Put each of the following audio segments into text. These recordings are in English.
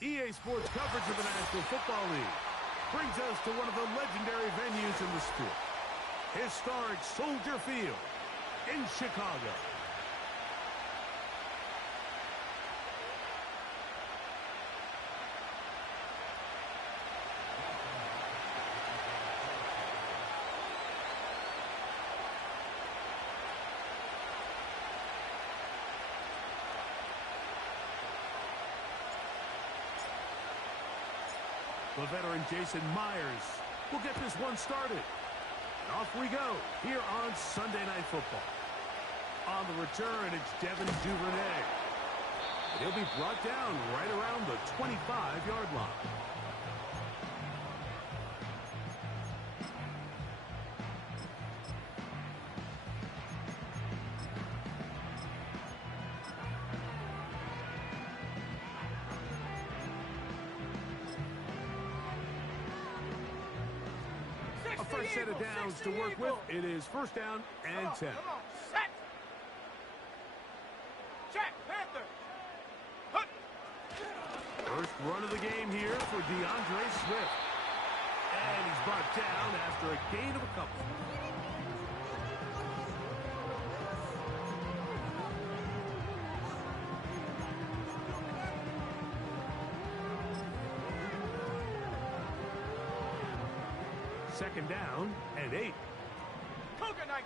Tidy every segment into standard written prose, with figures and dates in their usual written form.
EA Sports coverage of the National Football League brings us to one of the legendary venues in the sport, historic Soldier Field in Chicago. The veteran Jason Myers will get this one started. And off we go here on Sunday Night Football. On the return, it's Devin Duvernay. And he'll be brought down right around the 25-yard line. First set of downs to work with. It is first down and 10. Set. Check, Panther. Hut. First run of the game here for DeAndre Swift. And he's brought down after a gain of a couple. Second down and 8. Cougar 19,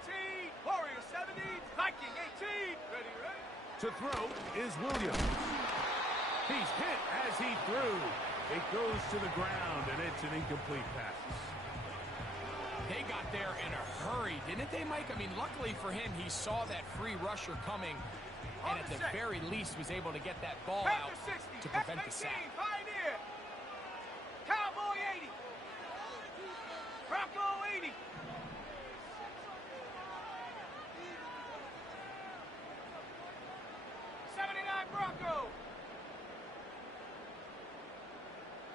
Warrior 70, Viking 18. Ready. To throw is Williams. He's hit as he threw. It goes to the ground, and it's an incomplete pass. They got there in a hurry, didn't they, Mike? I mean, luckily for him, he saw that free rusher coming, and at the very least was able to get that ball out to prevent the sack. Pioneer. Cowboy 80. Bronco 80. Bronco.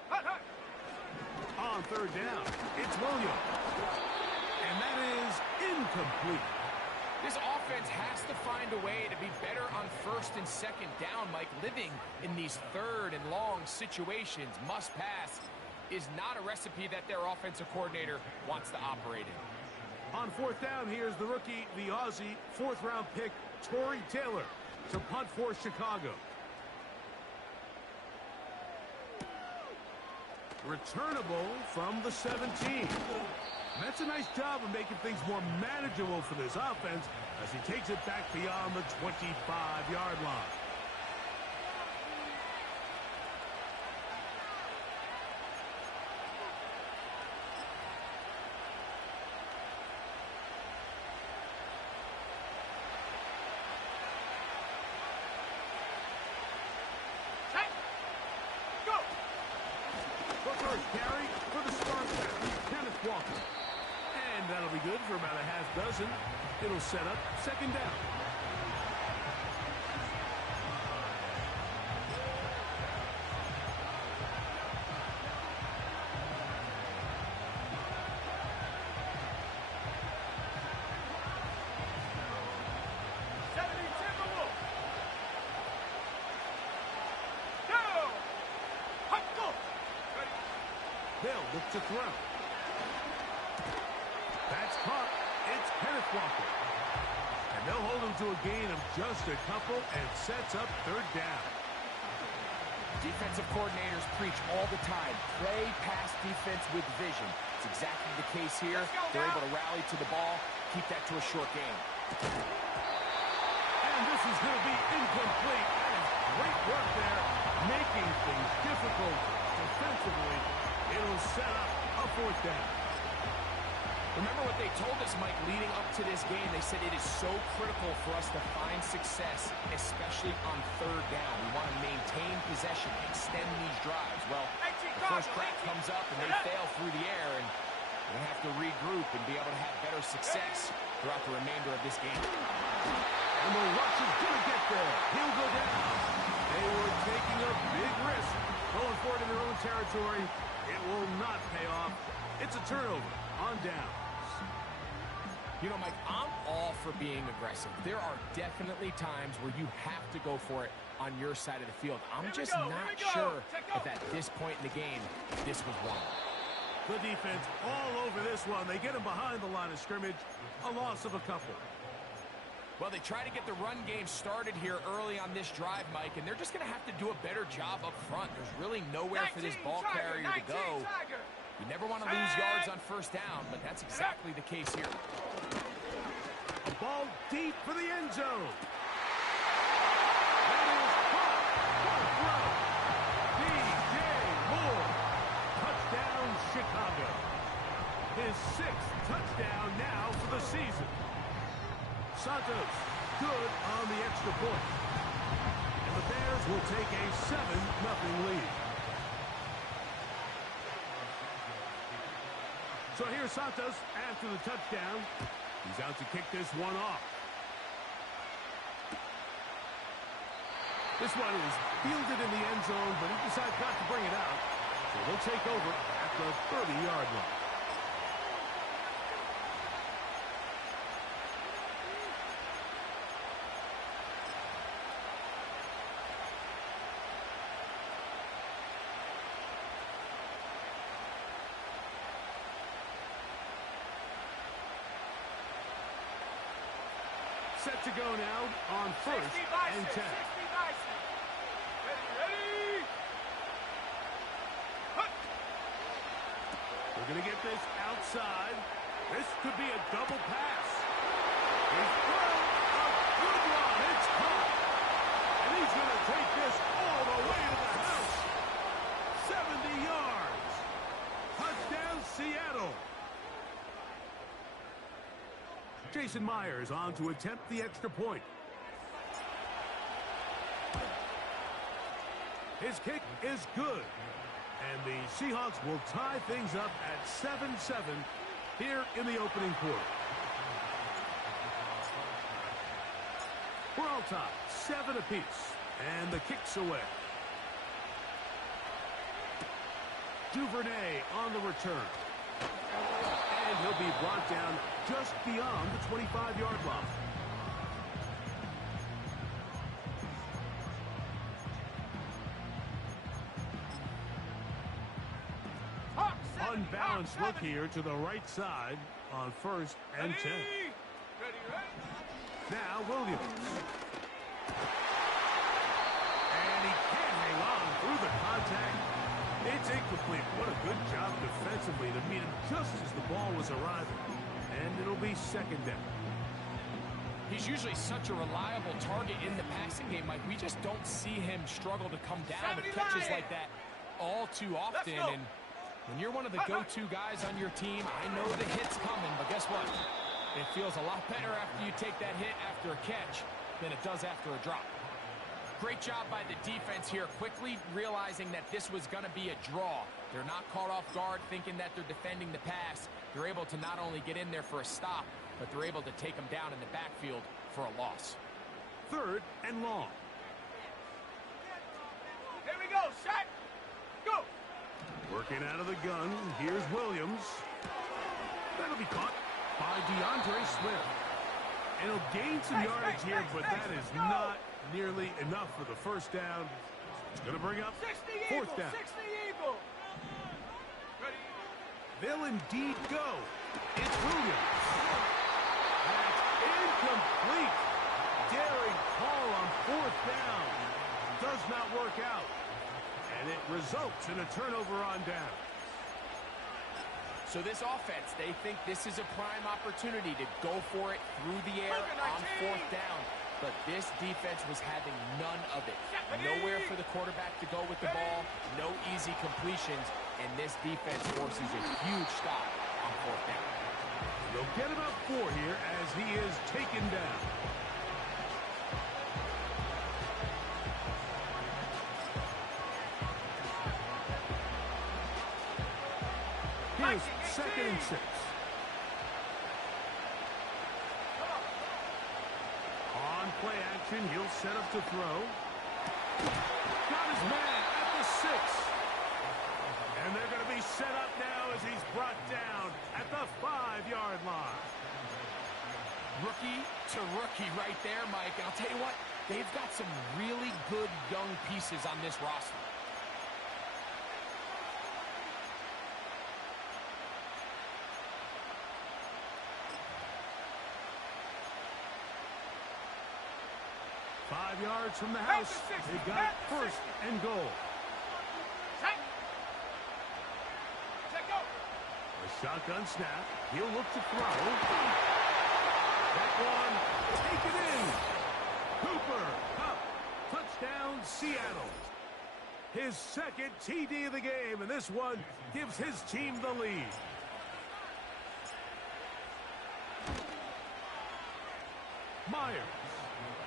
Hut. On third down, it's Williams. And that is incomplete. This offense has to find a way to be better on first and second down, Mike. Living in these third and long situations, must pass, is not a recipe that their offensive coordinator wants to operate in. On fourth down, here's the rookie, the Aussie, fourth-round pick, Torrey Taylor, to punt for Chicago. Returnable from the 17. That's a nice job of making things more manageable for this offense as he takes it back beyond the 25-yard line. Carry for the Spartans, Kenneth Walker. And that'll be good for about a half dozen. It'll set up second down. They'll look to throw. That's caught. It's Kenneth Walker. And they'll hold him to a gain of just a couple and sets up third down. Defensive coordinators preach all the time, play pass defense with vision. It's exactly the case here. They're able to rally to the ball, keep that to a short game. And this is going to be incomplete. That is great work there, making things difficult defensively. It'll set up a fourth down. Remember what they told us, Mike, leading up to this game. They said it is so critical for us to find success, especially on third down. We want to maintain possession, extend these drives. Well, the first crack comes up and they fail through the air, and they have to regroup and be able to have better success throughout the remainder of this game. And the rush is going to get there. He'll go down. They were taking a big risk going for it in their own territory. It will not pay off. It's a turnover on downs. You know, Mike, I'm all for being aggressive. There are definitely times where you have to go for it on your side of the field. I'm just not sure if at this point in the game, this was wrong. The defense all over this one. They get him behind the line of scrimmage. A loss of a couple. Well, they try to get the run game started here early on this drive, Mike, and they're just going to have to do a better job up front. There's really nowhere for this ball carrier to go. You never want to lose yards on first down, but that's exactly the case here. A ball deep for the end zone. That is caught. What a throw. DJ Moore. Touchdown, Chicago. His 6th touchdown now for the season. Santos, good on the extra point. And the Bears will take a 7-0 lead. So here's Santos after the touchdown. He's out to kick this one off. This one is fielded in the end zone, but he decides not to bring it out. So they'll take over at the 30-yard line. Set to go now on 1st and 10. Ready. We're going to get this outside. This could be a double pass. He's thrown a good one. It's caught. And he's going to take this all the way to the house. 70 yards. Touchdown, Seattle. Jason Myers on to attempt the extra point. His kick is good. And the Seahawks will tie things up at 7-7 here in the opening quarter. We're all tied, 7 apiece. And the kick's away. Duvernay on the return. And he'll be brought down just beyond the 25-yard line. Unbalanced look here to the right side on 1st and 10. Ready. Now Williams. And he can't hang on through the contact. It's incomplete. What a good job defensively to meet him just as the ball was arriving. And it'll be 2nd down. He's usually such a reliable target in the passing game, Mike. We just don't see him struggle to come down with catches like that all too often. And when you're one of the go-to guys on your team, I know the hit's coming, but guess what? It feels a lot better after you take that hit after a catch than it does after a drop. Great job by the defense here, quickly realizing that this was going to be a draw. They're not caught off guard thinking that they're defending the pass. They're able to not only get in there for a stop, but they're able to take them down in the backfield for a loss. 3rd and long. Here we go, shot. Go. Working out of the gun, here's Williams. That'll be caught by DeAndre Swift. And he'll gain some yardage here, but that is not nearly enough for the 1st down. It's going to bring up 4th down. 60 Eagle. Ready. They'll indeed go. It's Williams. That's incomplete. Daring call on 4th down. Does not work out. And it results in a turnover on down. So this offense, they think this is a prime opportunity to go for it through the air on 4th down. But this defense was having none of it. Nowhere for the quarterback to go with the ball, no easy completions, and this defense forces a huge stop on 4th down. They'll get about 4 here as he is taken down. Here's 2nd and 6. On play action, he'll set up to throw. Got his man at the 6. And they're going to be set up now as he's brought down at the 5-yard line. Rookie to rookie right there, Mike. And I'll tell you what, they've got some really good young pieces on this roster. Five yards from the house. They've got first and goal. A shotgun snap. He'll look to throw. That one, take it in. Cooper, up. Touchdown, Seattle. His second TD of the game, and this one gives his team the lead. Myers,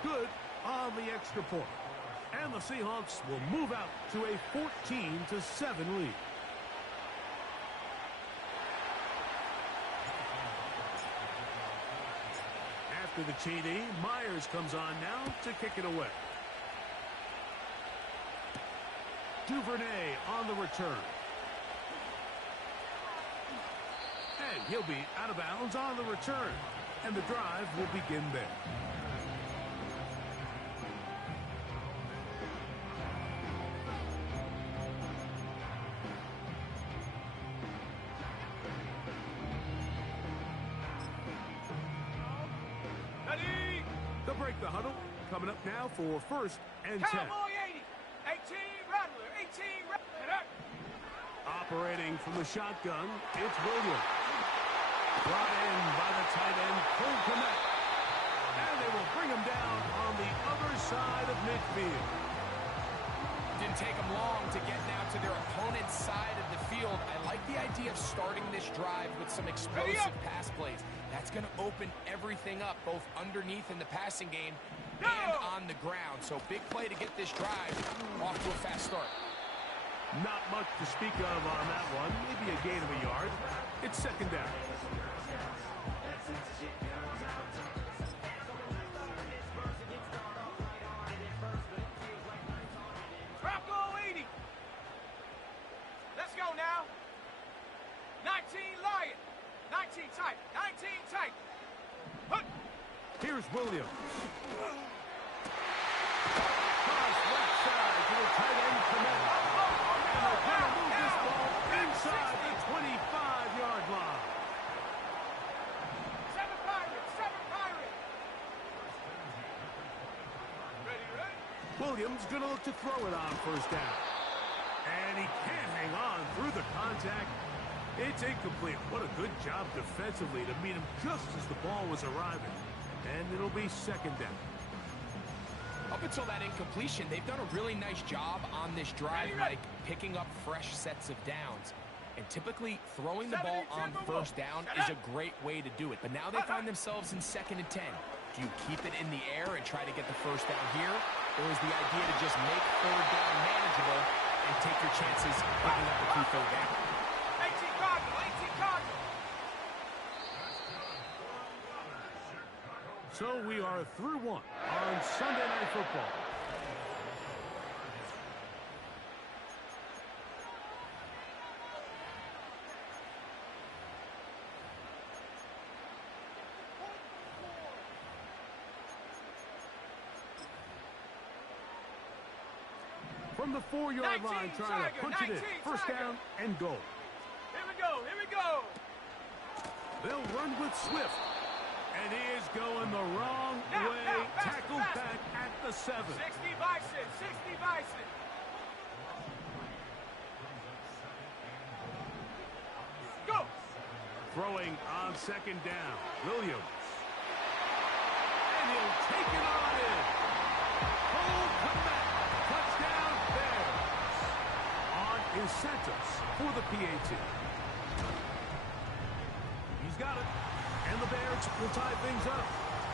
good on the extra point. And the Seahawks will move out to a 14-7 lead. After the TD, Myers comes on now to kick it away. Duvernay on the return. And he'll be out of bounds on the return. And the drive will begin there. They'll break the huddle. Coming up now for first and 10. Cowboy 80. 18 Rattler. 18 Rattler. Operating from the shotgun, it's Williams. Brought in by the tight end, Cole Kmet. And they will bring him down on the other side of midfield. Didn't take them long to get now to their opponent's side of the field. I like the idea of starting this drive with some explosive pass plays. That's going to open everything up, both underneath in the passing game and on the ground. So big play to get this drive off to a fast start. Not much to speak of on that one. Maybe a gain of a yard. It's second down. Bronco 80. Let's go now. 19 Lion. 19 tight. 19 tight. Hup. Here's Williams. Cross left side to the tight end, Kmet. And they're going to move this ball inside the 25-yard line. 7 Pirates. 7 Pirates. Ready. Williams going to look to throw it on first down. And he can't hang on through the contact. It's incomplete. What a good job defensively to meet him just as the ball was arriving. And it'll be second down. Up until that incompletion, they've done a really nice job on this drive, Mike, picking up fresh sets of downs. And typically, throwing the ball on first down is a great way to do it. But now they find themselves in second and 10. Do you keep it in the air and try to get the first down here? Or is the idea to just make third down manageable and take your chances picking up a key third down? 18 Cardinal. 18 Cardinal. So we are through one on Sunday Night Football. From the 4-yard line, trying to punch it in. First down and goal. Here we go. Here we go. They'll run with Swift. And he is going the wrong way. Tackled back at the 7. 60 Bison. 60 Bison. Go. Throwing on second down. Williams. And he'll take it on in. Cole Kmet. Touchdown Bears. On is Santos for the PAT. He's got it. And the Bears will tie things up.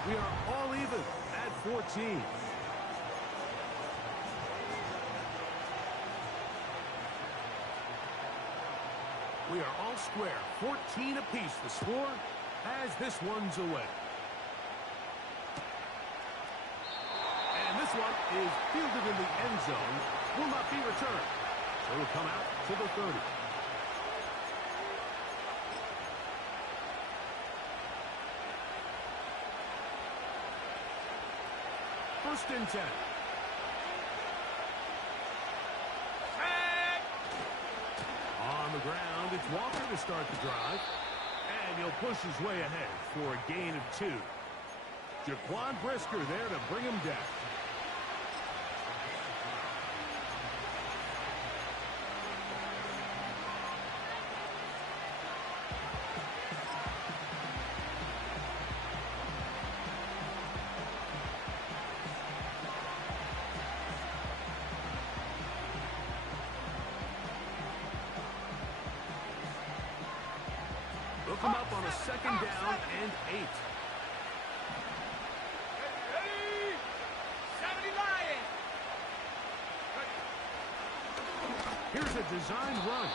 We are all even at 14. We are all square. 14 apiece the score as this one's away. And this one is fielded in the end zone. Will not be returned. So it'll come out to the 30. first and 10. On the ground, it's Walker to start the drive. And he'll push his way ahead for a gain of 2. Jaquan Brisker there to bring him down. Look him up on a second down and 8. Here's a designed run.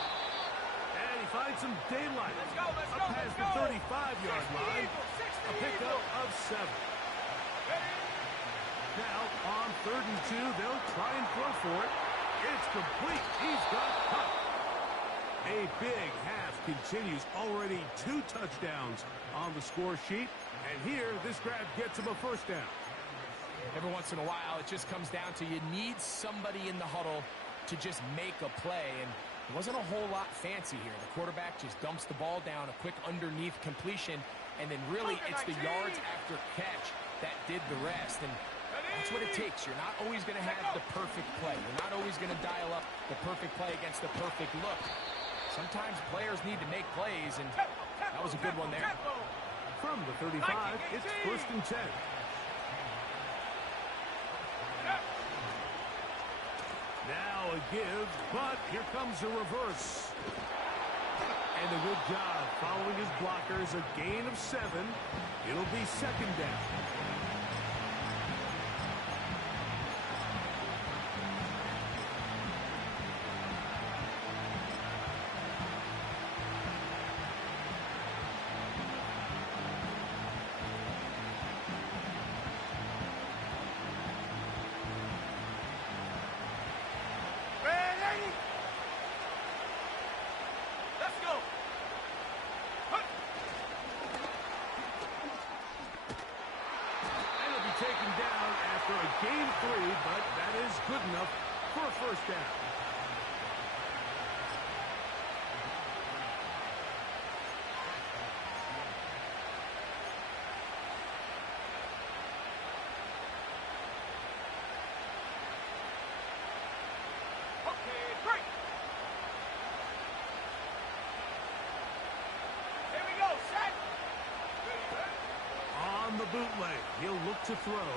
And he finds some daylight. Let's go, let's Up go, past let's the go. 35-yard line. A pickup of 7. Now, on 3rd and 2, they'll try and throw for it. It's complete. He's got cut. A big half continues. Already 2 touchdowns on the score sheet. And here, this grab gets him a first down. Every once in a while, it just comes down to you need somebody in the huddle to just make a play, and it wasn't a whole lot fancy here. The quarterback just dumps the ball down, a quick underneath completion, and then really it's the yards after catch that did the rest, and that's what it takes. You're not always going to have the perfect play. You're not always going to dial up the perfect play against the perfect look. Sometimes players need to make plays, and that was a good one there. From the 35, it's first and 10. Now a give, but here comes a reverse. And a good job following his blockers. A gain of 7. It'll be second down. Taken down after a gain 3, but that is good enough for a first down. Okay, break. Here we go, set. On the bootleg, he'll look to throw.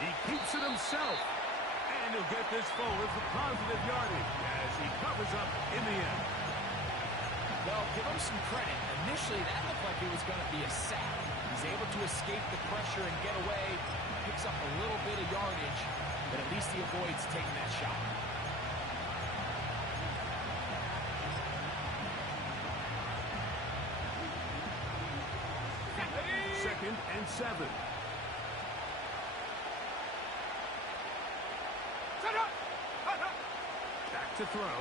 He keeps it himself. And he'll get this forward for positive yardage as he covers up in the end. Well, give him some credit. Initially, that looked like it was going to be a sack. He's able to escape the pressure and get away. Picks up a little bit of yardage, but at least he avoids taking that shot. Second and 7. Back to throw.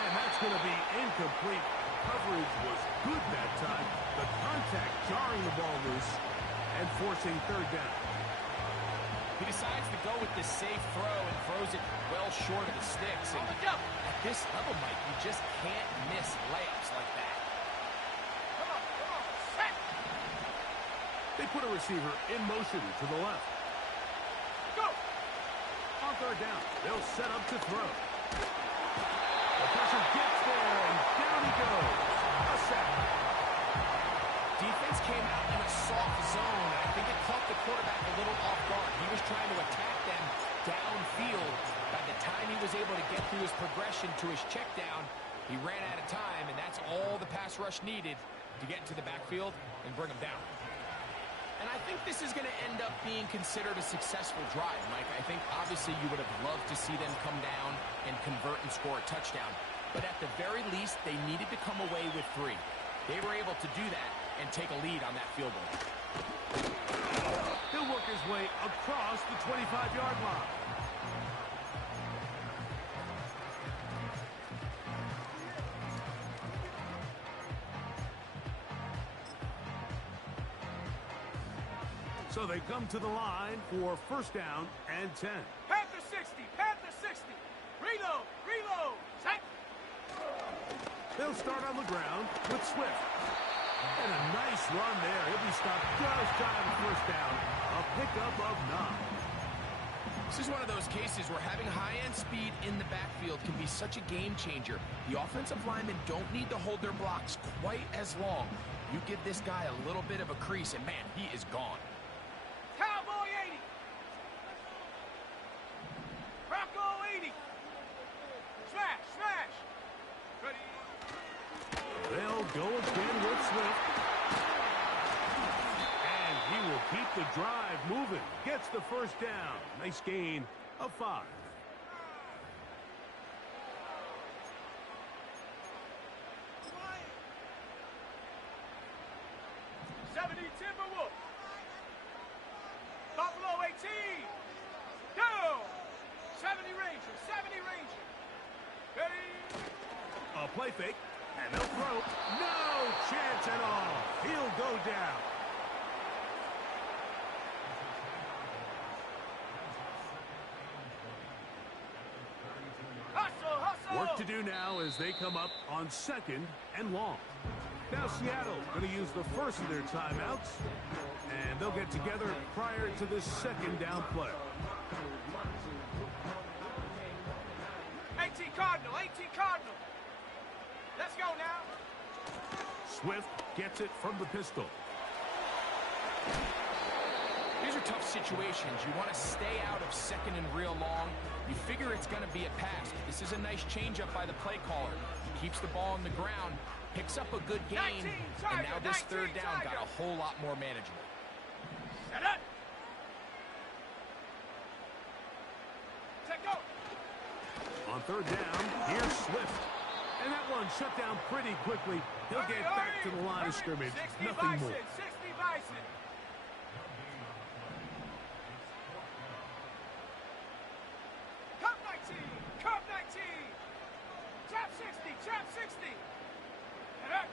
And that's going to be incomplete. Coverage was good that time. The contact jarring the ball loose and forcing third down. He decides to go with this safe throw and throws it well short of the sticks. And at this level, Mike, you just can't miss layups like that. They put a receiver in motion to the left. Go! On third down, they'll set up to throw. The pressure gets there, and down he goes. A sack. Defense came out in a soft zone, and I think it caught the quarterback a little off guard. He was trying to attack them downfield. By the time he was able to get through his progression to his check down, he ran out of time, and that's all the pass rush needed to get into the backfield and bring him down. And I think this is going to end up being considered a successful drive, Mike. I think obviously you would have loved to see them come down and convert and score a touchdown. But at the very least, they needed to come away with 3. They were able to do that and take a lead on that field goal. He'll work his way across the 25-yard line. So they come to the line for first down and 10. Panther 60, Panther 60. Reload, reload, set. They'll start on the ground with Swift. And a nice run there. He'll be stopped just shy of the first down. A pickup of 9. This is one of those cases where having high-end speed in the backfield can be such a game changer. The offensive linemen don't need to hold their blocks quite as long. You give this guy a little bit of a crease, and man, he is gone. Cowboy 80. Bronco 80. Smash, smash. Ready. They'll go again with Swift. And he will keep the drive moving. Gets the first down. Nice gain of 5. 70 Timberwolves. Buffalo 18. Go. 70 Rangers, 70 Rangers. Ready. A play fake. And they'll throw. No chance at all. He'll go down. Hustle, hustle. Work to do now as they come up on 2nd and long. Now Seattle going to use the first of their timeouts. And they'll get together prior to this 2nd down play. 18 Cardinal, 18 Cardinal. Let's go now. Swift gets it from the pistol. These are tough situations. You want to stay out of 2nd and real long. You figure it's going to be a pass. This is a nice changeup by the play caller. He keeps the ball on the ground, picks up a good gain, 19, and now this 19, 3rd down got a whole lot more manageable. Set up. Take go. On 3rd down, here's Swift. And that one shut down pretty quickly. He'll get back to the line of scrimmage. 60 Nothing Bison, more. 60 Bison. Cup 19, Cup 19. Trap 60, Trap 60. Set up.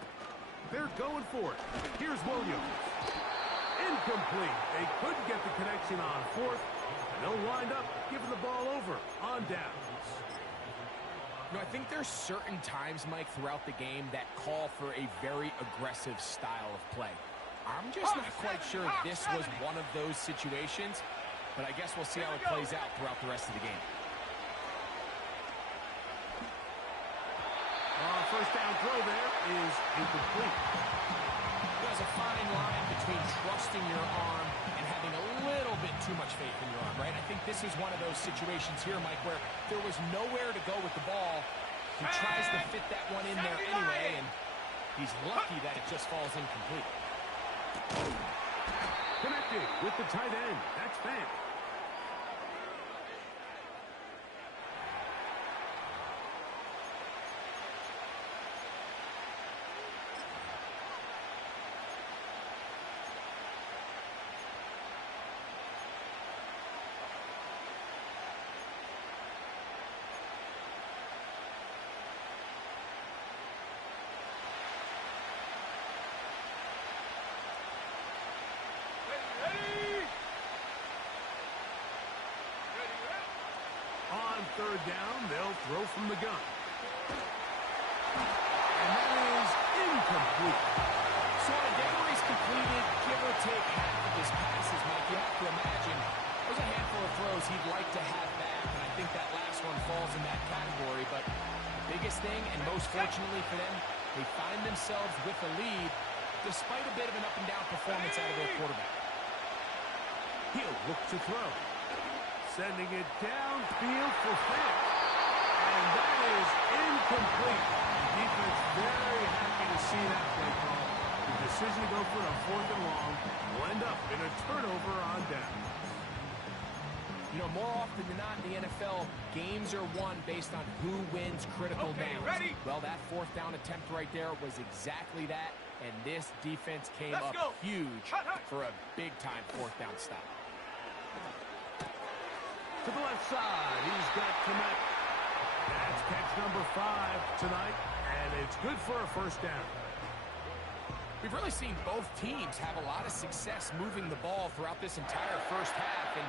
They're going for it. Here's Williams. Incomplete. They couldn't get the connection on 4th. And they'll wind up giving the ball over on downs. You know, I think there's certain times, Mike, throughout the game that call for a very aggressive style of play. I'm just not quite sure if this was one of those situations, but I guess we'll see how it plays out throughout the rest of the game. First down throw there is incomplete. There's a fine line between trusting your arm and having a little bit too much faith in your arm, right? I think this is one of those situations here, Mike, where there was nowhere to go with the ball. He tries to fit that one in there anyway, and he's lucky that it just falls incomplete. Connected with the tight end. That's Fant. On 3rd down, they'll throw from the gun. And that is incomplete. So on a day where he's completed, give or take half of his passes, Mike, you have to imagine there's a handful of throws he'd like to have back, and I think that last one falls in that category. But the biggest thing, and most fortunately for them, they find themselves with the lead despite a bit of an up-and-down performance out of their quarterback. He'll look to throw. Sending it downfield for Fant. And that is incomplete. The defense very happy to see that play call. The decision to go for a 4th and long will end up in a turnover on down. You know, more often than not in the NFL, games are won based on who wins critical downs. Ready? Well, that 4th down attempt right there was exactly that, and this defense came up huge for a big-time 4th down stop. To the left side, he's got Kmet. That's catch number 5 tonight, and it's good for a first down. We've really seen both teams have a lot of success moving the ball throughout this entire first half, and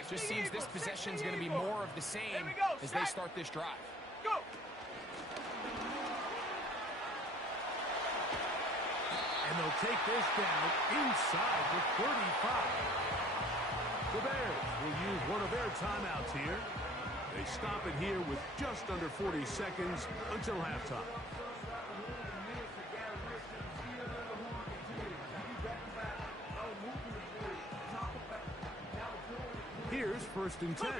it just seems this possession is going to be more of the same as they start this drive. Go! And they'll take this down inside the 35. The Bears will use one of their timeouts here. They stop it here with just under 40 seconds until halftime. Here's 1st and 10.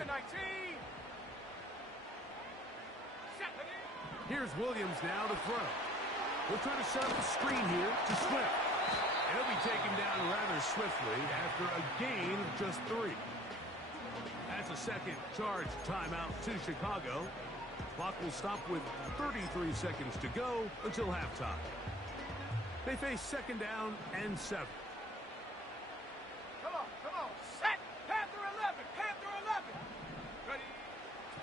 Here's Williams now to throw. We'll try to set up a screen here to Swift. And he'll be taken down rather swiftly after a gain of just 3. That's a second charge timeout to Chicago. Clock will stop with 33 seconds to go until halftime. They face 2nd down and 7. Come on, set! Panther 11, Panther 11! Ready?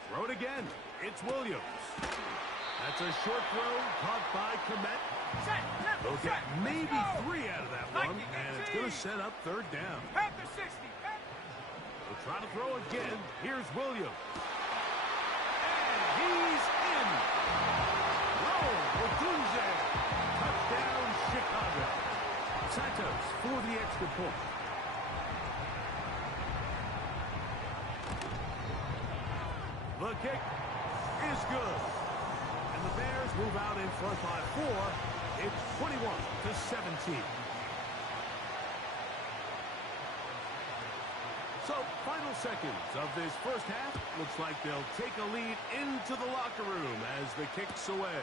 Throw it again. It's Williams. That's a short throw caught by Kmet. Set! They'll get Set. maybe Let's go. 3 out of that one, and it's going to set up 3rd down. Panther 60, They'll try to throw again. Here's Williams. And he's in. Roll, Odunze. Touchdown, Chicago. Santos for the extra point. The kick is good. And the Bears move out in front by 4. It's 21-17. So, final seconds of this first half. Looks like they'll take a lead into the locker room as the kick's away.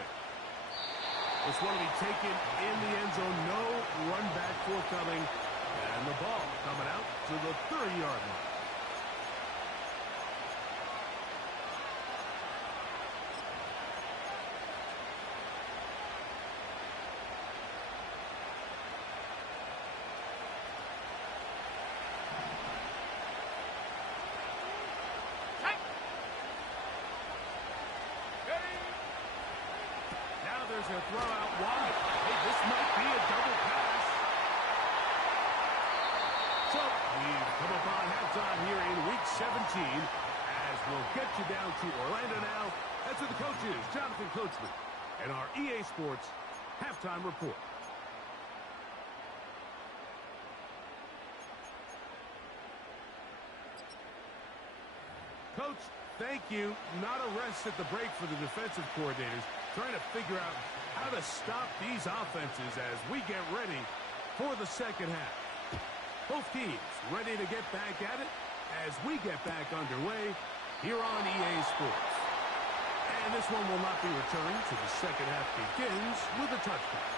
This one will be taken in the end zone. No run back forthcoming. And the ball coming out to the 30-yard line. There's a throw out wide. Hey, this might be a double pass. So, we've come upon halftime here in Week 17, as we'll get you down to Orlando now. That's with the coaches, Jonathan Coachman, and our EA Sports Halftime Report. Coach, thank you. Not a rest at the break for the defensive coordinators, trying to figure out how to stop these offenses as we get ready for the second half. Both teams ready to get back at it as we get back underway here on EA Sports. And this one will not be returned till the second half begins with a touchdown.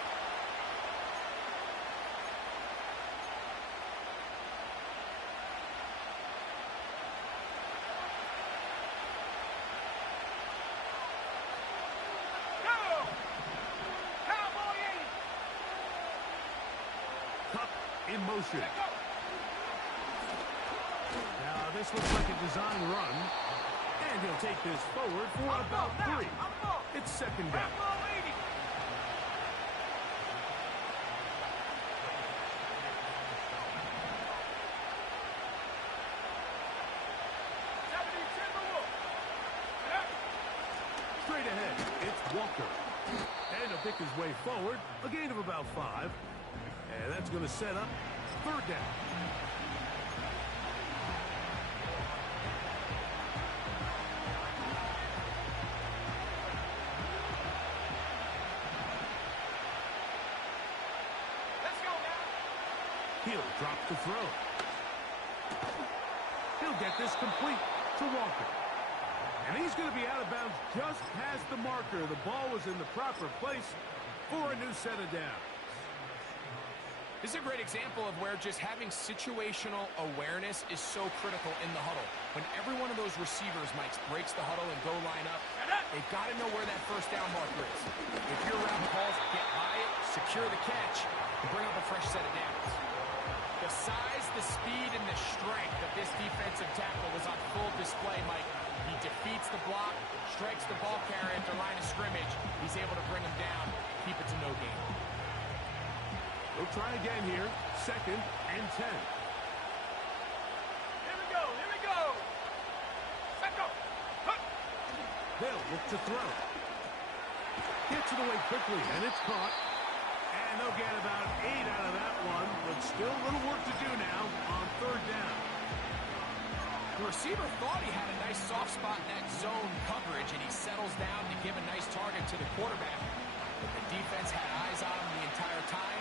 In motion. Now this looks like a design run, and he'll take this forward for about 3. It's 2nd down. Straight ahead, it's Walker, and he'll pick his way forward, a gain of about 5. And that's going to set up 3rd down. Let's go now. He'll drop the throw. He'll get this complete to Walker. And he's going to be out of bounds just past the marker. The ball was in the proper place for a new set of downs. This is a great example of where just having situational awareness is so critical in the huddle. When every one of those receivers, Mike, breaks the huddle and go line up, they've got to know where that 1st down marker is. If your route calls, get by it, secure the catch, and bring up a fresh set of downs. The size, the speed, and the strength of this defensive tackle was on full display, Mike. He defeats the block, strikes the ball carrier at the line of scrimmage. He's able to bring him down, keep it to no gain. We'll try again here. 2nd and 10. Here we go. Here we go. Set go. Huh. They'll look to throw. Gets it away quickly, and it's caught. And they'll get about 8 out of that one, but still a little work to do now on 3rd down. The receiver thought he had a nice soft spot in that zone coverage, and he settles down to give a nice target to the quarterback. But the defense had eyes on him the entire time.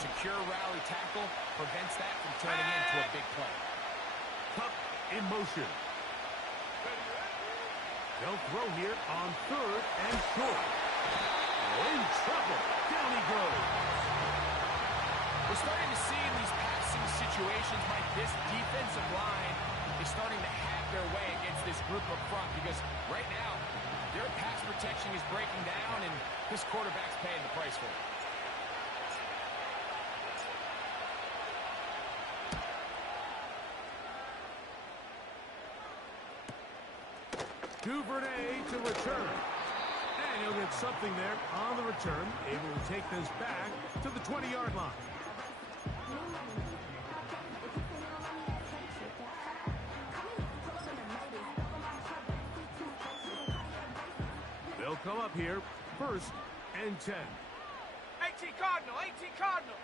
Secure rally tackle prevents that from turning into a big play. Kupp in motion. They'll throw here on 3rd and short. In trouble. Down he goes. We're starting to see in these passing situations, Mike, this defensive line is starting to have their way against this group up front because right now their pass protection is breaking down and this quarterback's paying the price for it. Duvernay to return. And he'll get something there on the return. Able to take this back to the 20-yard line. They'll come up here. 1st and 10. 18 Cardinal. 18 Cardinal.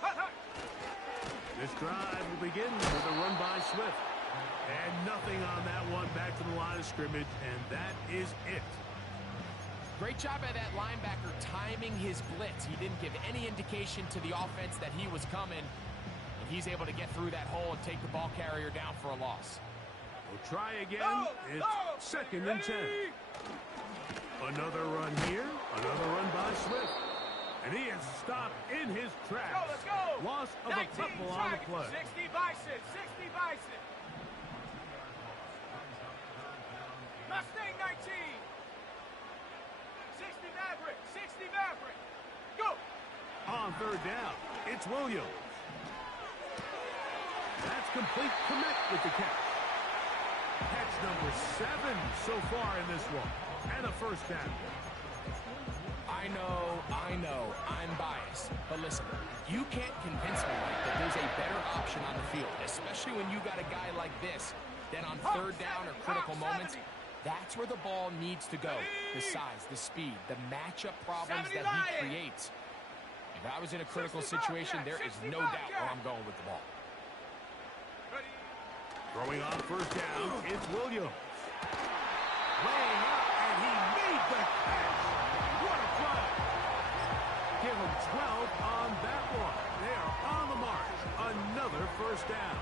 Hut, hut. This drive will begin with a run by Swift. And nothing on that one. Back to the line of scrimmage, and that is it. Great job by that linebacker timing his blitz. He didn't give any indication to the offense that he was coming, and he's able to get through that hole and take the ball carrier down for a loss. We'll try again. It's 2nd and 10. Another run here. Another run by Swift. And he is stopped in his tracks. Let's go. Loss of a couple on the play. 60 Bison. 60 Bison. Mustang 19. 60 Maverick. 60 Maverick. Go. On 3rd down, it's Williams. That's complete. Connect with the catch. Catch number 7 so far in this one. And a 1st down. I know, I'm biased. But listen, you can't convince me, Mike, that there's a better option on the field, especially when you got a guy like this, then on 3rd down or critical moments, that's where the ball needs to go. The size, the speed, the matchup problems that he creates. If I was in a critical situation, there is no doubt where I'm going with the ball. Throwing on 1st down, it's Williams. Laying up, and he made the catch. What a play. Give him 12 on that one. They are on the march. Another 1st down.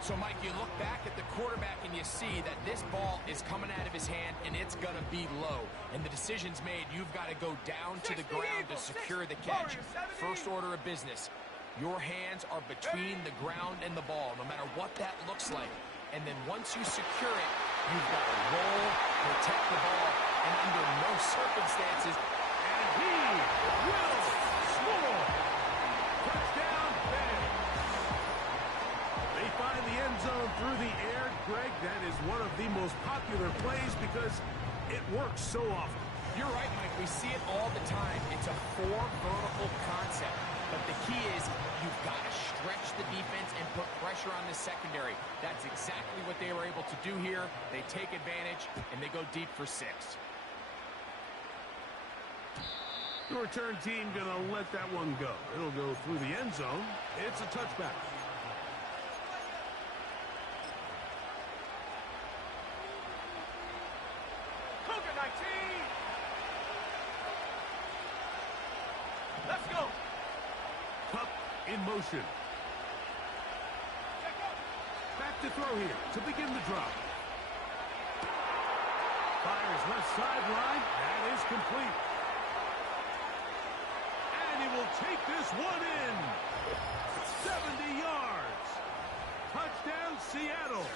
So, Mike, you look back at the quarterback and you see that this ball is coming out of his hand and it's going to be low. And the decision's made. You've got to go down to the ground to secure the catch. First order of business. Your hands are between the ground and the ball, no matter what that looks like. And then once you secure it, you've got to roll, protect the ball, and under no circumstances. And he will score. Touchdown, Bears. They find the end zone through the air. Greg, that is one of the most popular plays because it works so often. You're right, Mike. We see it all the time. It's a 4 vertical concept. But the key is you've got to stretch the defense and put pressure on the secondary. That's exactly what they were able to do here. They take advantage, and they go deep for 6. The return team going to let that one go. It'll go through the end zone. It's a touchback. Cougar 19. Let's go. Kupp in motion. Back to throw here to begin the drop. Fires left sideline. That is complete. And he will take this one in. 70 yards. Touchdown, Seattle.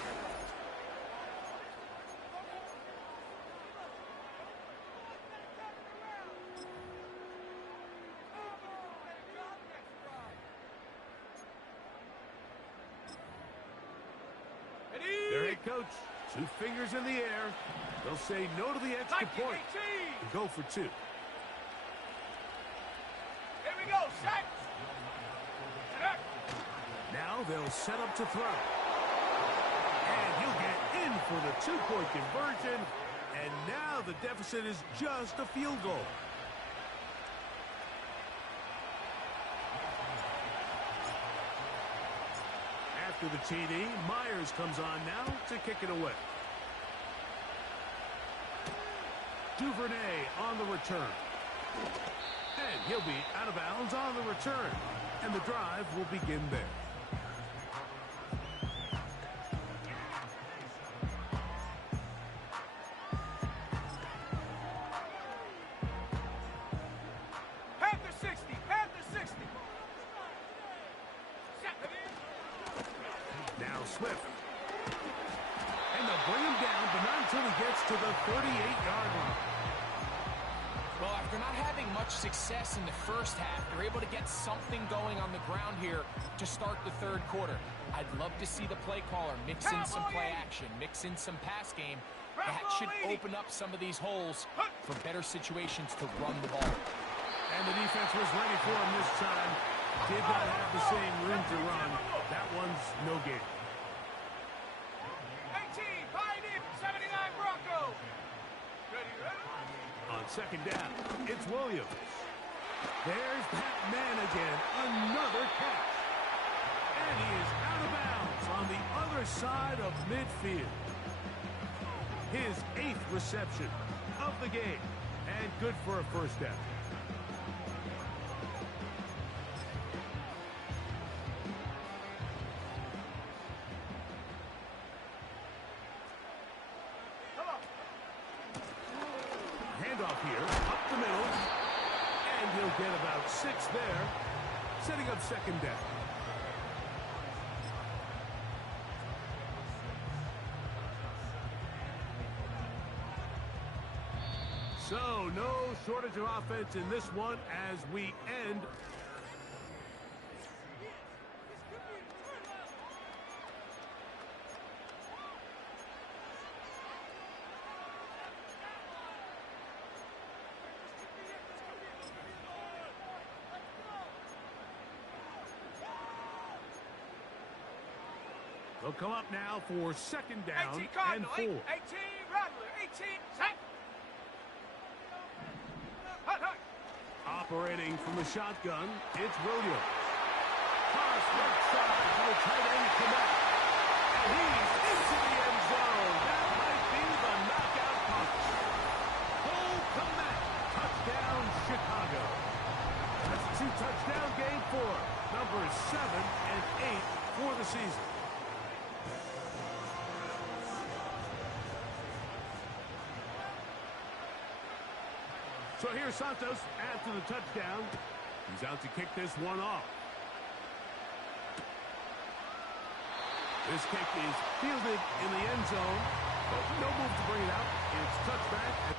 Their head coach, 2 fingers in the air. They'll say no to the extra point and go for 2. Now they'll set up to throw. And he'll get in for the two-point conversion. And now the deficit is just a field goal. After the TD, Myers comes on now to kick it away. Duvernay on the return. And he'll be out of bounds on the return. And the drive will begin there. Panther 60, Panther 60. Now Swift. And they'll bring him down, but not until he gets to the 38-yard line. Well, after not having much success in the first half, they're able to get something going on the ground here to start the third quarter. I'd love to see the play caller mix in some play action, mix in some pass game. That should open up some of these holes for better situations to run the ball. And the defense was ready for him this time. Did not have the same room to run. That one's no gain. 18, Pioneer, 79 Broncos. Ready? On second down, it's Williams. There's that man again. Another catch. And he is out of bounds on the other side of midfield. His 8th reception of the game. And good for a first down. Handoff here, up the middle, and he'll get about 6 there, setting up second down. So, no shortage of offense in this one as we end. They'll come up now for second down 18 and Cardinal, 4. 18 Rattler, 18 Sack. Hut, hut. Operating from the shotgun, it's Williams. Toss left side to the tight end connect. And he's into the end zone. That might be the knockout punch. Cole Kmet, touchdown Chicago. That's a 2-touchdown game for him. Numbers 7 and 8 for the season. So here's Santos after the touchdown. He's out to kick this one off. This kick is fielded in the end zone, but no move to bring it out. It's touchback.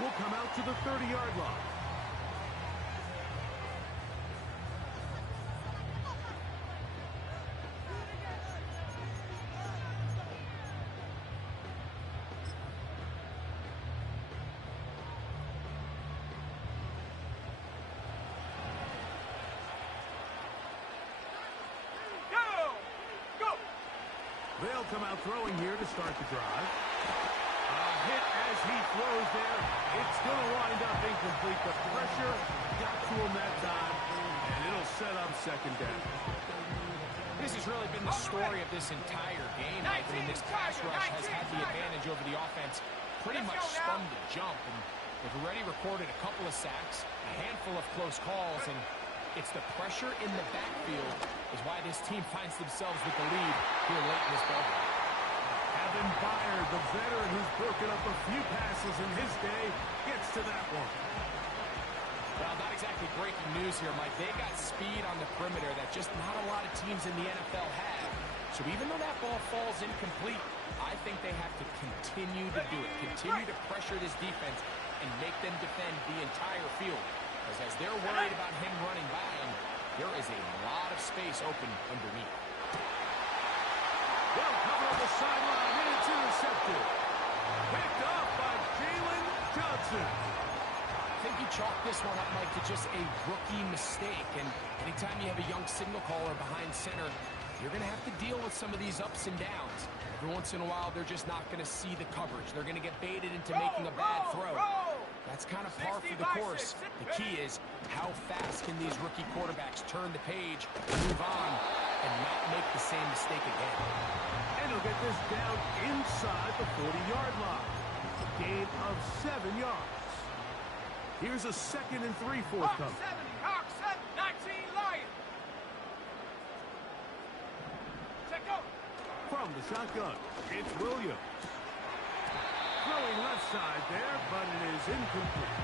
Will come out to the 30-yard line. Go! They'll come out throwing here to start the drive. Hit as he throws there. It's going to wind up incomplete. The pressure got to him that time, and it'll set up second down. This is has really been the story of this entire game. I mean, this pass rush has had the advantage over the offense pretty much from the jump. And they've already recorded a couple of sacks, a handful of close calls, and it's the pressure in the backfield is why this team finds themselves with the lead here late in this ball game. Evan Byard, the veteran who's broken up a few passes in his day, gets to that one. Well, not exactly breaking news here, Mike. They got speed on the perimeter that just not a lot of teams in the NFL have. So even though that ball falls incomplete, I think they have to continue to do it, continue to pressure this defense and make them defend the entire field. Because as they're worried about him running by them, there is a lot of space open underneath. Well covered on the sideline, and it's intercepted. Picked up by Jalen Johnson. I think you chalk this one up, Mike, to just a rookie mistake. And anytime you have a young signal caller behind center, you're going to have to deal with some of these ups and downs. Every once in a while, they're just not going to see the coverage. They're going to get baited into making a bad throw. That's kind of par for the course. The key is how fast can these rookie quarterbacks turn the page, move on, and not make the same mistake again. And he'll get this down inside the 40-yard line. A gain of 7 yards. Here's a 2nd and 3 forthcoming. Hawk 7, 19 Lion. Check go. From the shotgun, it's Williams. Throwing left side there, but it is incomplete.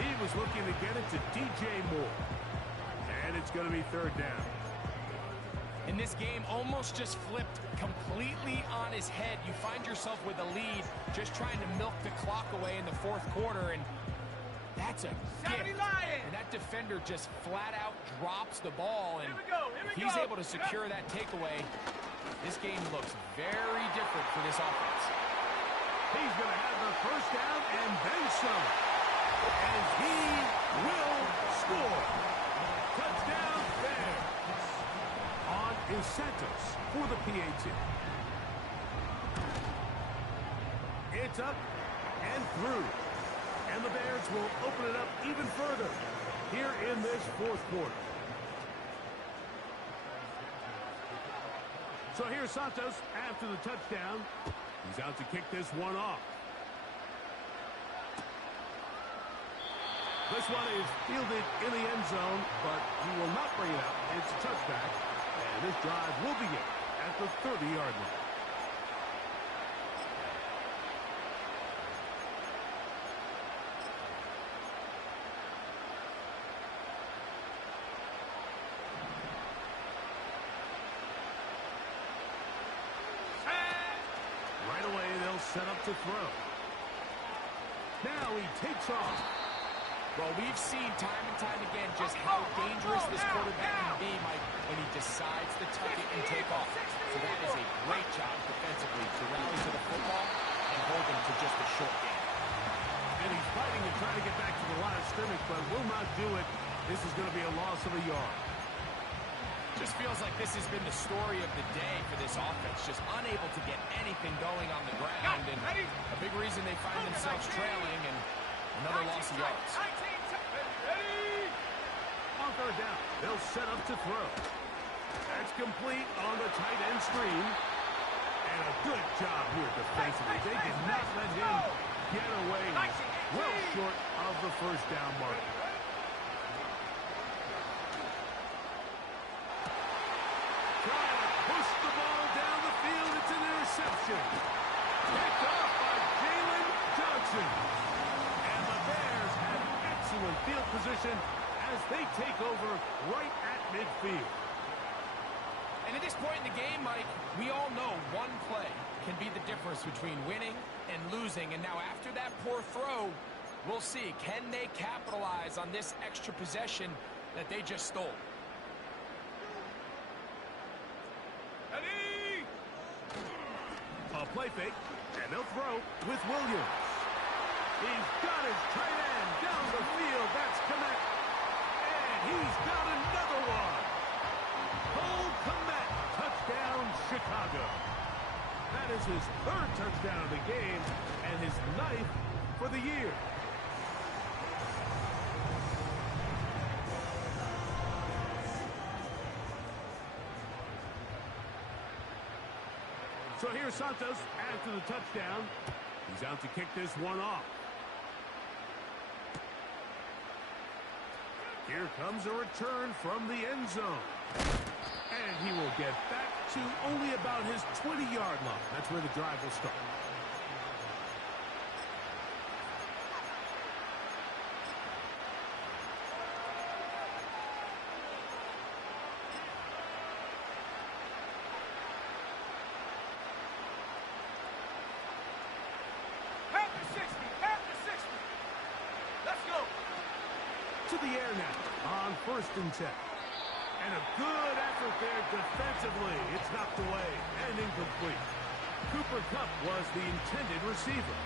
He was looking to get it to DJ Moore. And it's going to be 3rd down. And this game almost just flipped completely on his head. You find yourself with a lead, just trying to milk the clock away in the 4th quarter, and that's a gift. And that defender just flat out drops the ball, and if he's able to secure that takeaway, this game looks very different for this offense. He's going to have the 1st down and then some. And he will score. Touchdown Bears. On is Santos for the PAT. It's up and through. And the Bears will open it up even further here in this 4th quarter. So here's Santos after the touchdown. He's out to kick this one off. This one is fielded in the end zone, but he will not bring it out. It's a touchback, and this drive will begin at the 30-yard line. Set up to throw. Now he takes off. Well, we've seen time and time again just how dangerous this quarterback can be, Mike, when he decides to tuck it and take off. So that is a great job defensively to rally to the football and hold him to just a short game. And he's fighting and trying to get back to the line of scrimmage, but will not do it. This is going to be a loss of a yard. Just feels like this has been the story of the day for this offense, just unable to get anything going on the ground, and a big reason they find themselves trailing, and another loss of yards. On 3rd down, they'll set up to throw. That's complete on the tight end screen. And a good job here defensively. They did not let him get away. Well short of the 1st down mark. Interception. Picked off by Jalen Johnson. And the Bears have excellent field position as they take over right at midfield. And at this point in the game, Mike, we all know one play can be the difference between winning and losing. And now after that poor throw, we'll see. Can they capitalize on this extra possession that they just stole? A play fake, and they'll throw with Williams. He's got his tight end down the field. That's Kmet. And he's got another one. Cole Kmet, touchdown Chicago. That is his 3rd touchdown of the game and his 9th for the year. So here's Santos after the touchdown. He's out to kick this one off. Here comes a return from the end zone. And he will get back to only about his 20-yard line. That's where the drive will start. To the air now on 1st and 10. And a good effort there defensively. It's knocked away and incomplete. Cooper Kupp was the intended receiver.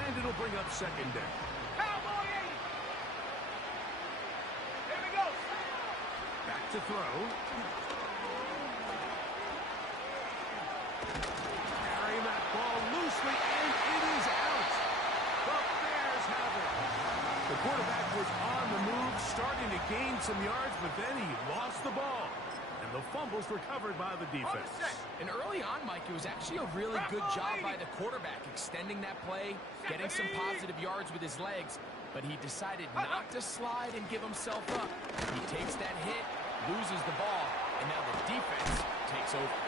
And it'll bring up 2nd down. Cowboy 80. Here we go. Back to throw. Carrying that ball loosely, and it is out. The Bears have it. The quarterback was on the move, starting to gain some yards, but then he lost the ball. And the fumble's recovered by the defense. And early on, Mike, it was actually a really good job by the quarterback, extending that play, getting some positive yards with his legs, but he decided not to slide and give himself up. He takes that hit, loses the ball, and now the defense takes over.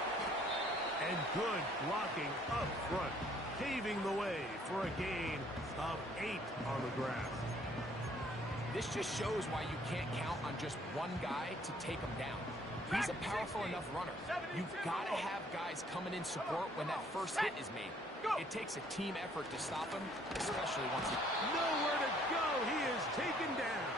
And good blocking up front, paving the way for a gain of 8 on the ground. This just shows why you can't count on just one guy to take him down. He's a powerful enough runner. You've got to have guys coming in support when that first hit is made. It takes a team effort to stop him, especially once he... Nowhere to go. He is taken down.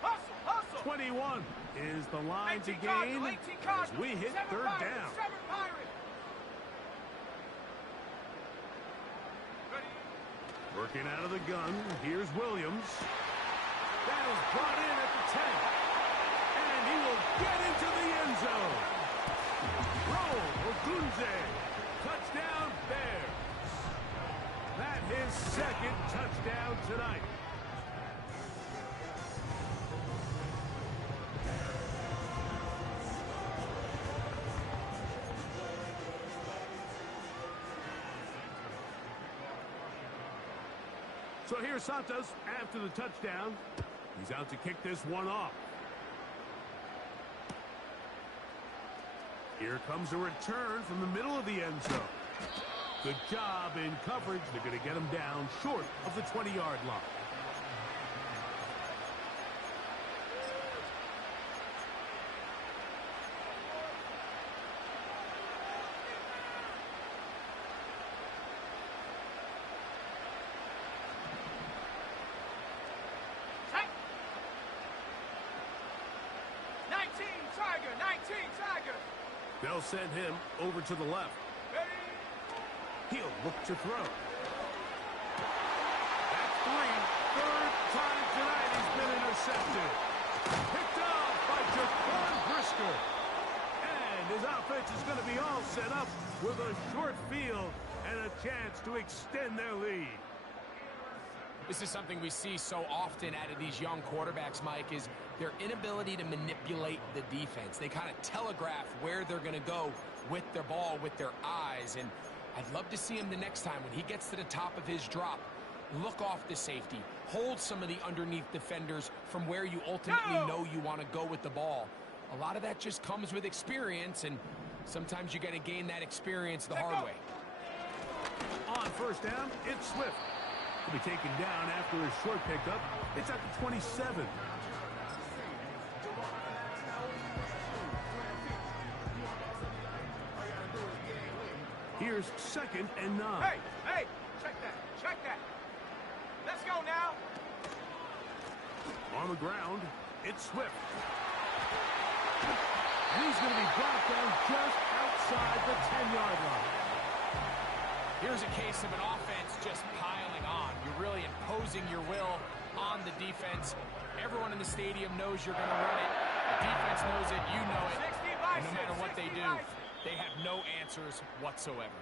Hustle. 21 is the line to gain as we hit 3rd down. Working out of the gun, here's Williams. That is brought in at the 10. And he will get into the end zone. Roll, Ogunze. Touchdown, Bears. That his 2nd touchdown tonight. So here's Santos after the touchdown. He's out to kick this one off. Here comes a return from the middle of the end zone. Good job in coverage. They're going to get him down short of the 20-yard line. Tiger. They'll send him over to the left. He'll look to throw. That's 3. 3rd time tonight he's been intercepted. Picked off by Jaquan Brisker. And his offense is going to be all set up with a short field and a chance to extend their lead. This is something we see so often out of these young quarterbacks, Mike, is their inability to manipulate the defense. They kind of telegraph where they're going to go with their ball, with their eyes. And I'd love to see him the next time when he gets to the top of his drop. Look off the safety. Hold some of the underneath defenders from where you ultimately know you want to go with the ball. A lot of that just comes with experience, and sometimes you're going to gain that experience the hard way. On 1st down, it's Swift. He'll be taken down after his short pickup. It's at the 27. Here's 2nd and 9. Hey, check that. Let's go now. On the ground, it's Swift. And he's going to be brought down just outside the 10-yard line. Here's a case of an offense just piling on. You're really imposing your will on the defense. Everyone in the stadium knows you're going to run it. The defense knows it. You know it. And no matter what they do, they have no answers whatsoever.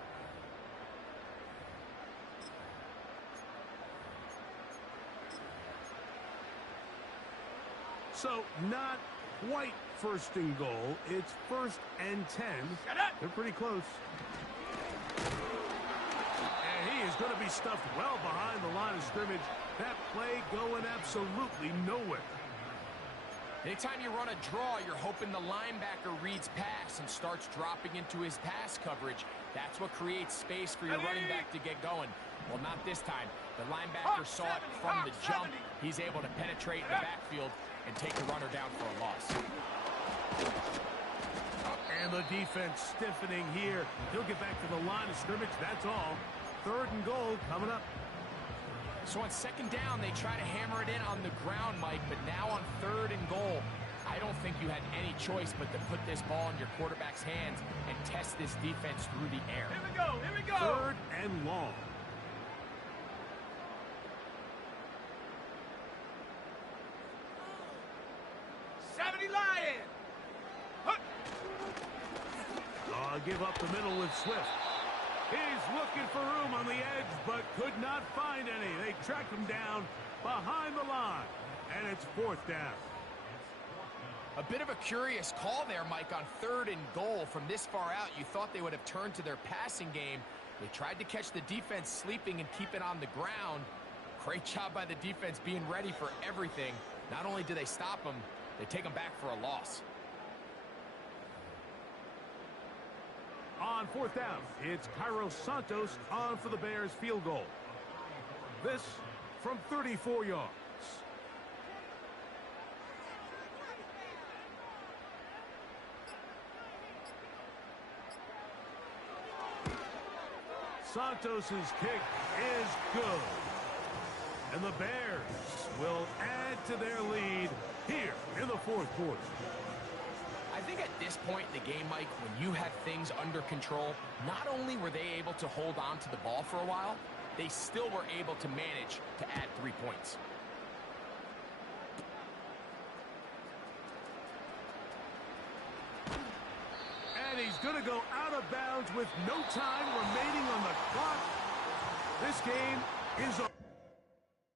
So not quite first and goal. It's 1st and 10. They're pretty close. And he is going to be stuffed well behind the line of scrimmage. That play going absolutely nowhere. Anytime you run a draw, you're hoping the linebacker reads pass and starts dropping into his pass coverage. That's what creates space for your running back to get going. Well, not this time. The linebacker saw it from the jump. He's able to penetrate the backfield and take the runner down for a loss. And the defense stiffening here. He'll get back to the line of scrimmage. That's all. 3rd and goal coming up. So on 2nd down, they try to hammer it in on the ground, Mike, but now on 3rd and goal, I don't think you had any choice but to put this ball in your quarterback's hands and test this defense through the air. Here we go, here we go! 3rd and long. Lion! Give up the middle with Swift. He's looking for room on the edge, but could not find any. They tracked him down behind the line, and it's 4th down. A bit of a curious call there, Mike, on 3rd and goal. From this far out, you thought they would have turned to their passing game. They tried to catch the defense sleeping and keep it on the ground. Great job by the defense being ready for everything. Not only do they stop them, they take them back for a loss. On 4th down, it's Cairo Santos on for the Bears field goal. This from 34 yards. Santos's kick is good. And the Bears will add to their lead here in the 4th quarter. I think at this point in the game, Mike, when you have things under control, not only were they able to hold on to the ball for a while, they still were able to manage to add 3 points. And he's going to go out of bounds with no time remaining on the clock. This game is